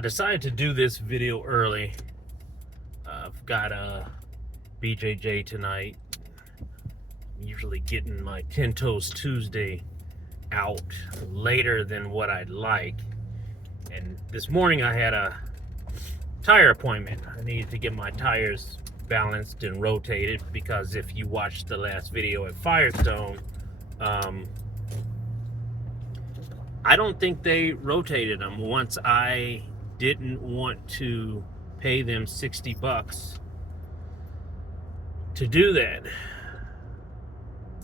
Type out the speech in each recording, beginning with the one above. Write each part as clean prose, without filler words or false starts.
I decided to do this video early. I've got a BJJ tonight. I'm usually getting my 10 Toes Tuesday out later than what I'd like. And this morning I had a tire appointment. I needed to get my tires balanced and rotated because if you watched the last video at Firestone, I don't think they rotated them once I didn't want to pay them $60 to do that,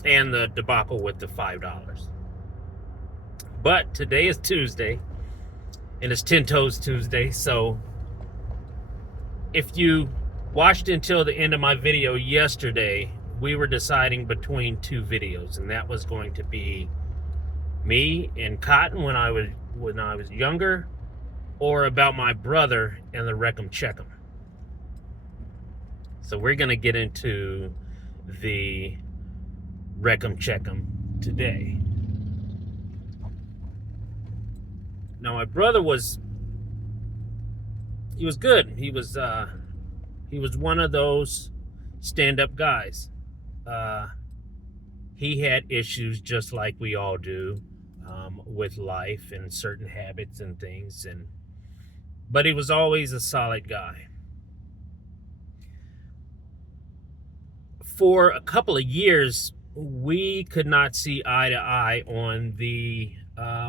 and the debacle with the $5. But today is Tuesday and it's 10 Toes Tuesday, so if you watched until the end of my video yesterday, we were deciding between two videos, and that was going to be me and Cotton when I was younger, or about my brother and the Wreckem Checkem. So we're gonna get into the Wreckem Checkem today. Now my brother was good. He was one of those stand-up guys. He had issues just like we all do, with life and certain habits and things, but he was always a solid guy. For a couple of years, we could not see eye to eye on the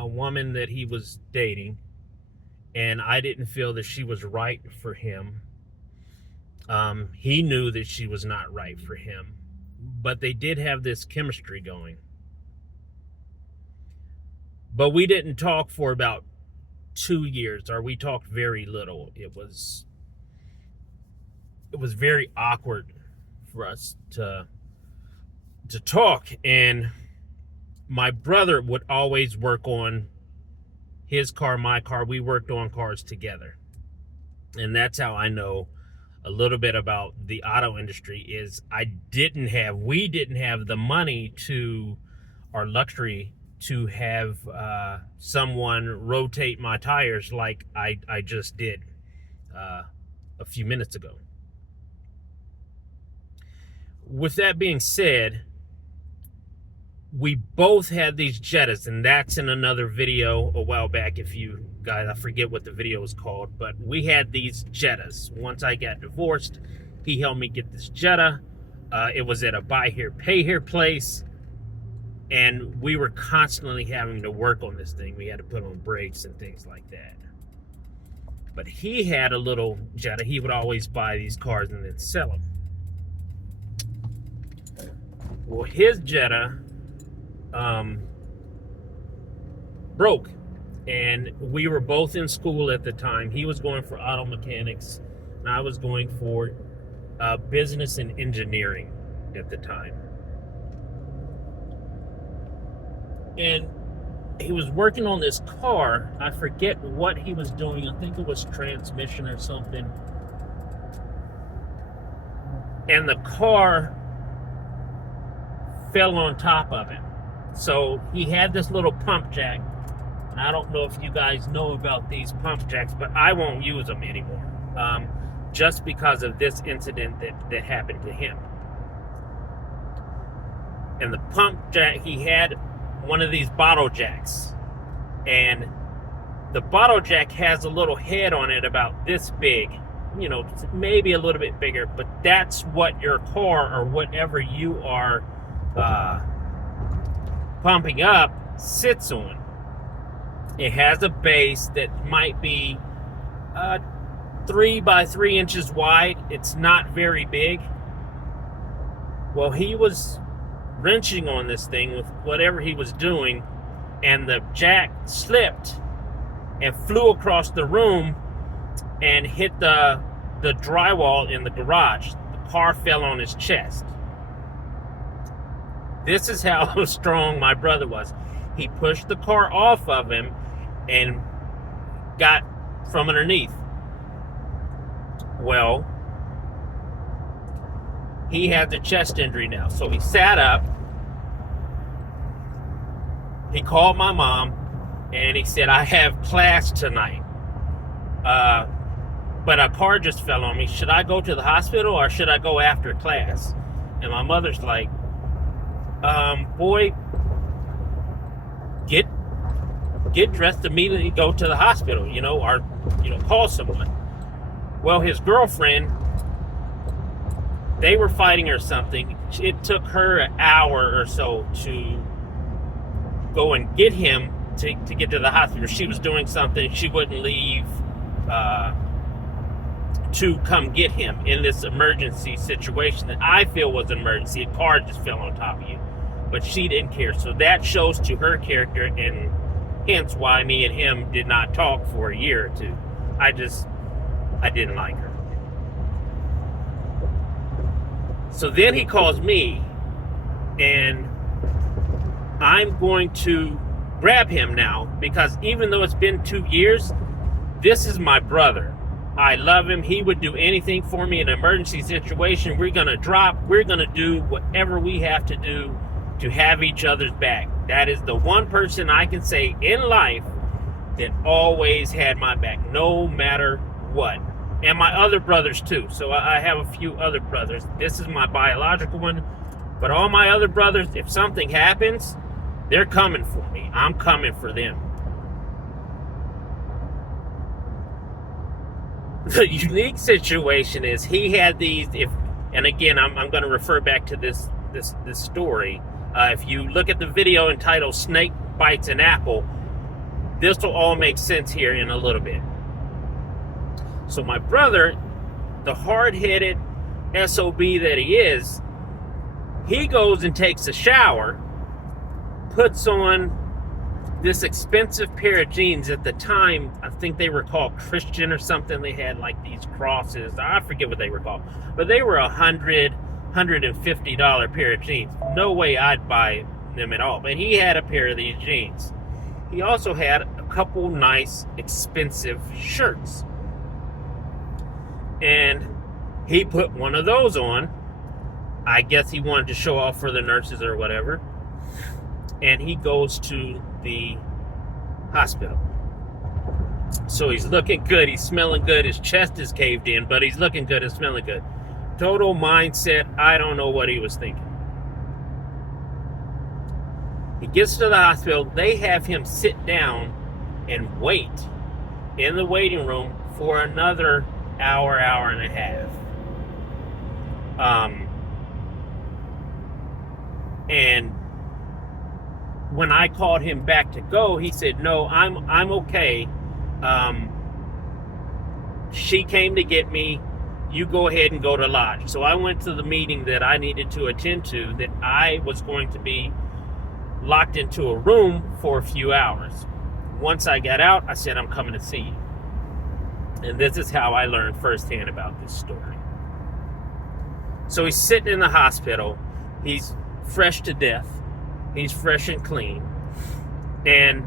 woman that he was dating, and I didn't feel that she was right for him. He knew that she was not right for him, but they did have this chemistry going. But we didn't talk for about 2 years, or we talked very little. It was very awkward for us to talk, and my brother would always work on his car, my car. We worked on cars together, and that's how I know a little bit about the auto industry. Is we didn't have the money to, our luxury, to have someone rotate my tires like I just did a few minutes ago. With that being said, we both had these Jettas, and that's in another video a while back. If you guys, I forget what the video was called, but we had these Jettas. Once I got divorced, he helped me get this Jetta. It was at a buy here, pay here place, and we were constantly having to work on this thing. We had to put on brakes and things like that. But he had a little Jetta. He would always buy these cars and then sell them. Well, his Jetta broke, and we were both in school at the time. He was going for auto mechanics, and I was going for business and engineering at the time. And he was working on this car. I forget what he was doing. I think it was transmission or something. And the car fell on top of it. So he had this little pump jack, and I don't know if you guys know about these pump jacks, but I won't use them anymore, just because of this incident that happened to him. And the pump jack, he had one of these bottle jacks, and the bottle jack has a little head on it about this big, maybe a little bit bigger, but that's what your car or whatever you are pumping up sits on. It has a base that might be 3 by 3 inches wide. It's not very big. Well, he was wrenching on this thing with whatever he was doing, and the jack slipped and flew across the room and hit the drywall in the garage. The car fell on his chest. This is how strong my brother was. He pushed the car off of him and got from underneath. Well, he had the chest injury now. So he sat up. He called my mom, and he said, "I have class tonight." but a car just fell on me. Should I go to the hospital or should I go after class? And my mother's like, boy, get dressed immediately, go to the hospital, or, call someone. Well, his girlfriend, they were fighting or something. It took her an hour or so to go and get him to get to the hospital. She was doing something. She wouldn't leave to come get him in this emergency situation that I feel was an emergency. A car just fell on top of you. But she didn't care. So that shows to her character, and hence why me and him did not talk for a year or two. I didn't like her. So then he calls me, and I'm going to grab him now, because even though it's been 2 years, this is my brother. I love him. He would do anything for me in an emergency situation. We're going to do whatever we have to do to have each other's back. That is the one person I can say in life that always had my back, no matter what. And my other brothers too. So I have a few other brothers. This is my biological one. But all my other brothers, if something happens, they're coming for me. I'm coming for them. The unique situation is he had these, and again, I'm going to refer back to this story. If you look at the video entitled Snake Bites an Apple, this will all make sense here in a little bit. So my brother, the hard-headed SOB that he is, he goes and takes a shower, puts on this expensive pair of jeans. At the time, I think they were called Christian or something. They had like these crosses. I forget what they were called. But they were $150 pair of jeans. No way I'd buy them at all. But he had a pair of these jeans. He also had a couple nice, expensive shirts. And he put one of those on. I guess he wanted to show off for the nurses or whatever. And he goes to the hospital. So he's looking good. He's smelling good. His chest is caved in, but he's looking good and smelling good. Total mindset. I don't know what he was thinking. He gets to the hospital. They have him sit down and wait in the waiting room for another hour and a half. And when I called him back to go, he said, "No, I'm okay. She came to get me. You go ahead and go to lodge." So I went to the meeting that I needed to attend to, that I was going to be locked into a room for a few hours. Once I got out, I said, "I'm coming to see you." And this is how I learned firsthand about this story. So he's sitting in the hospital. He's fresh to death. He's fresh and clean. And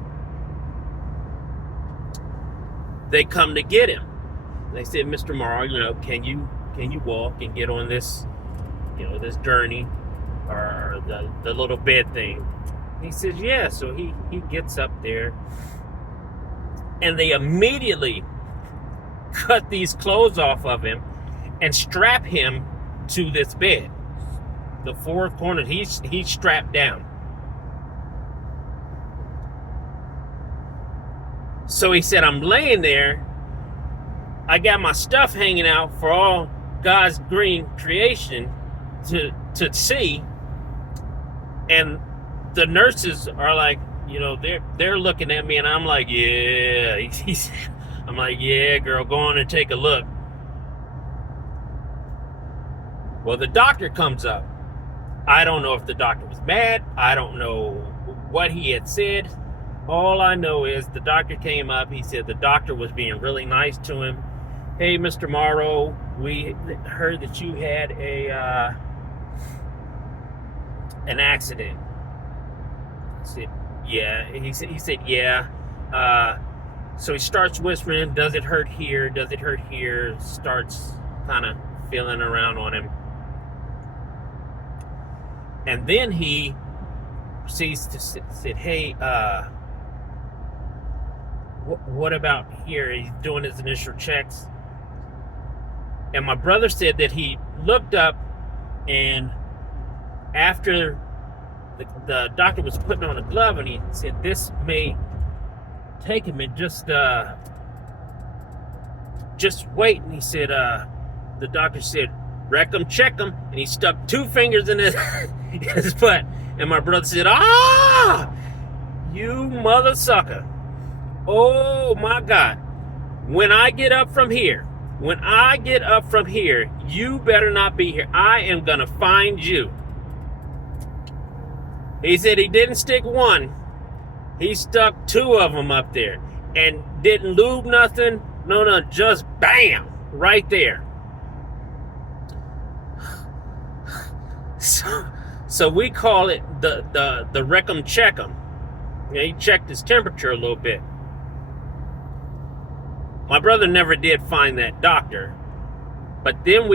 they come to get him. They said, "Mr. Morrow, can you walk and get on this, this gurney or the little bed thing?" He says, "Yeah." So he gets up there, and they immediately cut these clothes off of him and strap him to this bed. The four corners, he's strapped down. So he said, "I'm laying there. I got my stuff hanging out for all God's green creation to see." And the nurses are like, they're looking at me, and I'm like, "Yeah." I'm like, "Yeah, girl, go on and take a look." Well, the doctor comes up. I don't know if the doctor was mad. I don't know what he had said. All I know is the doctor came up. He said the doctor was being really nice to him. "Hey, Mr. Morrow, we heard that you had an accident." I said, "Yeah." He said, "Yeah." So he starts whispering, "Does it hurt here? Does it hurt here?" Starts kind of feeling around on him. And then he proceeds to say, "Hey, what about here? He's doing his initial checks. And my brother said that he looked up, and after the doctor was putting on a glove, and he said this may take him, and just wait. And he said, the doctor said, Wreckem Checkem, and he stuck 2 fingers in his butt. And my brother said, you mother sucker. Oh my God. When I get up from here, you better not be here. I am gonna find you. He said he didn't stick 1. He stuck 2 of them up there and didn't lube nothing. No, just bam, right there. So we call it the Wreckem Checkem. He checked his temperature a little bit. My brother never did find that doctor, but then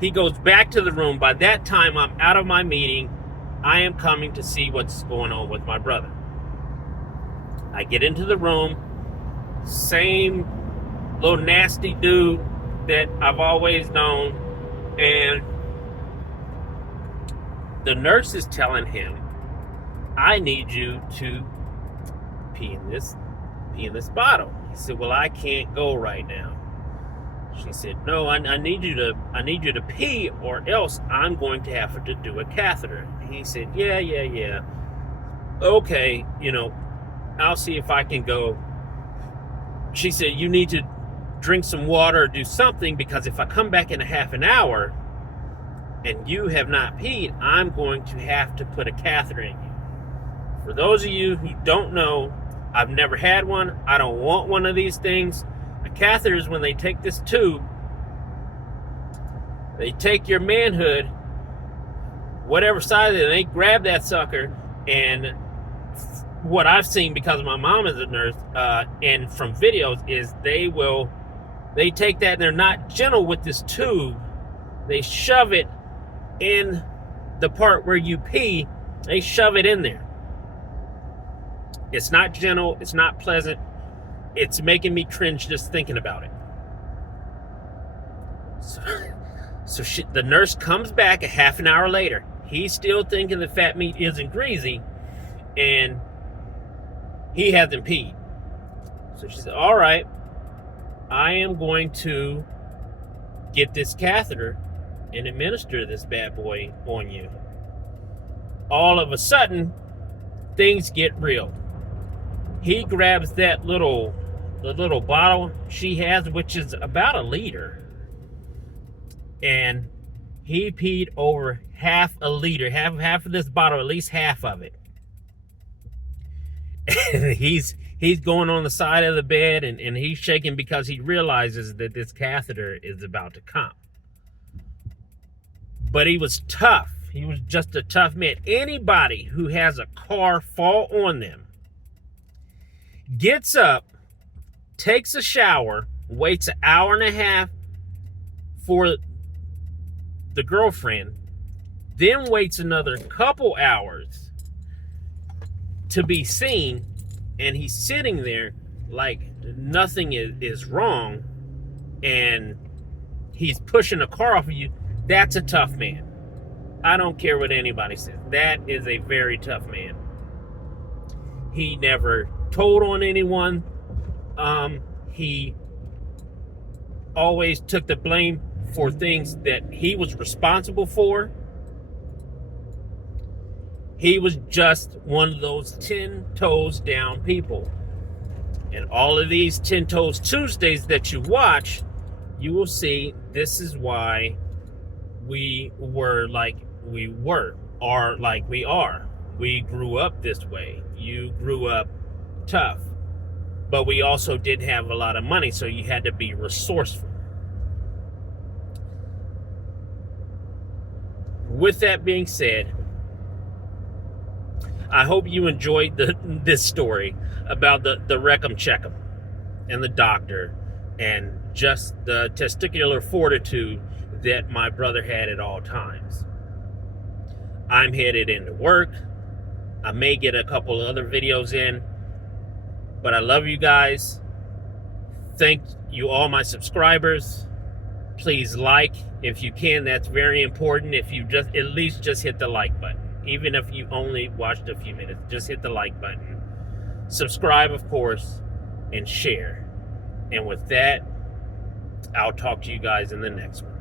he goes back to the room. By that time, I'm out of my meeting. I am coming to see what's going on with my brother. I get into the room, same little nasty dude that I've always known, and the nurse is telling him, I need you to pee in this bottle. He said, well, I can't go right now. She said, no, I need you to pee, or else I'm going to have to do a catheter. He said, yeah. Okay, I'll see if I can go. She said, you need to drink some water or do something, because if I come back in a half an hour and you have not peed, I'm going to have to put a catheter in you. For those of you who don't know, I've never had one. I don't want one of these things. A catheter is when they take this tube, they take your manhood, whatever side of it, and they grab that sucker. And what I've seen, because my mom is a nurse, and from videos, is they take that and they're not gentle with this tube. They shove it in the part where you pee. They shove it in there. It's not gentle. It's not pleasant. It's making me cringe just thinking about it. The nurse comes back a half an hour later. He's still thinking the fat meat isn't greasy, and he hasn't peed. So she said, all right, I am going to get this catheter and administer this bad boy on you. All of a sudden, things get real. He grabs the little bottle she has, which is about 1 liter, and he peed over half a liter, half of this bottle, at least half of it. And he's going on the side of the bed, and he's shaking because he realizes that this catheter is about to come. But he was tough. He was just a tough man. Anybody who has a car fall on them, gets up, takes a shower, waits an hour and a half for the girlfriend, then waits another couple hours to be seen, and he's sitting there like nothing is wrong, and he's pushing a car off of you. That's a tough man. I don't care what anybody says. That is a very tough man. He never told on anyone. He always took the blame for things that he was responsible for. He was just one of those 10 toes down people. And all of these 10 Toes Tuesdays that you watch, you will see this is why we were like we were, or like we are. We grew up this way. You grew up tough. But we also didn't have a lot of money, so you had to be resourceful. With that being said, I hope you enjoyed this story about the Wreckem Checkem and the doctor, and just the testicular fortitude that my brother had at all times. I'm headed into work. I may get a couple of other videos in. But I love you guys. Thank you, all my subscribers. Please like if you can. That's very important. If you just at least just hit the like button, even if you only watched a few minutes, just hit the like button. Subscribe, of course, and share. And with that, I'll talk to you guys in the next one.